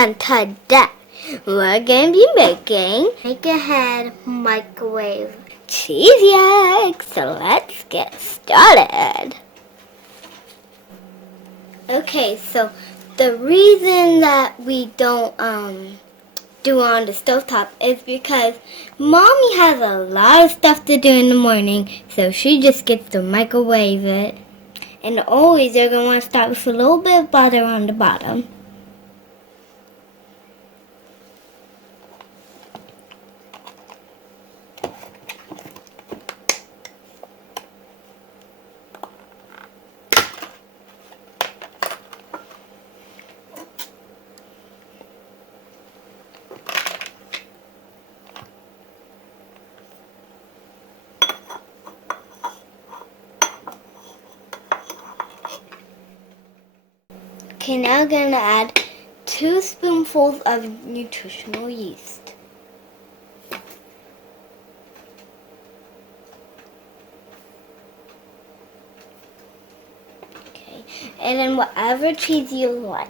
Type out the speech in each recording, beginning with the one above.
and today we're going to be making make-ahead microwave cheesy eggs. So let's get started. Okay, so the reason that we don't do on the stovetop is because Mommy has a lot of stuff to do in the morning, so she just gets to microwave it. And always you're going to want to start with a little bit of butter on the bottom. Okay, now I'm going to add 2 spoonfuls of nutritional yeast. Okay, and then whatever cheese you like.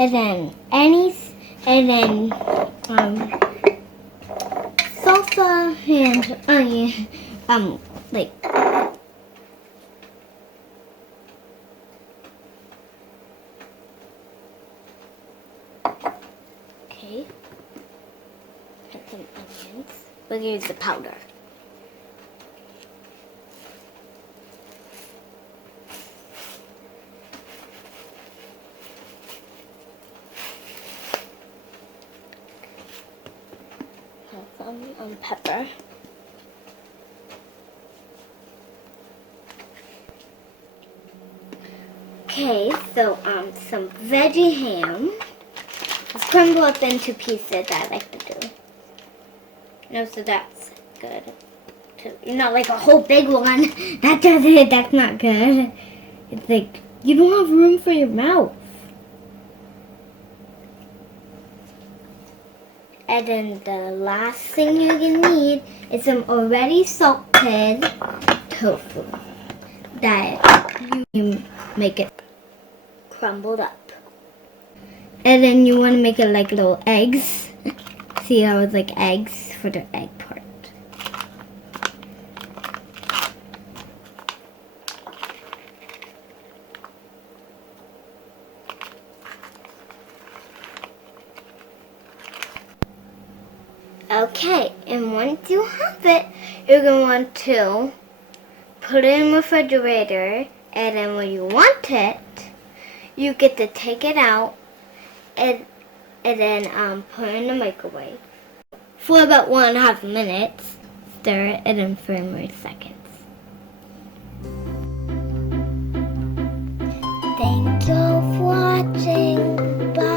And then salsa and onion, like okay, and some onions. We'll use the powder. Some pepper. Okay, so some veggie ham. Just crumble up into pieces. I like to do. No, so that's good. Not like a whole big one. That does it. That's not good. It's like you don't have room for your mouth. And then the last thing you're going to need is some already salted tofu that you make it crumbled up. And then you want to make it like little eggs. See how it's like eggs for the egg part. Okay, and once you have it, you're going to want to put it in the refrigerator, and then when you want it, you get to take it out and then put it in the microwave for about 1.5 minutes. Stir it and then 3 more seconds. Thank you for watching. Bye.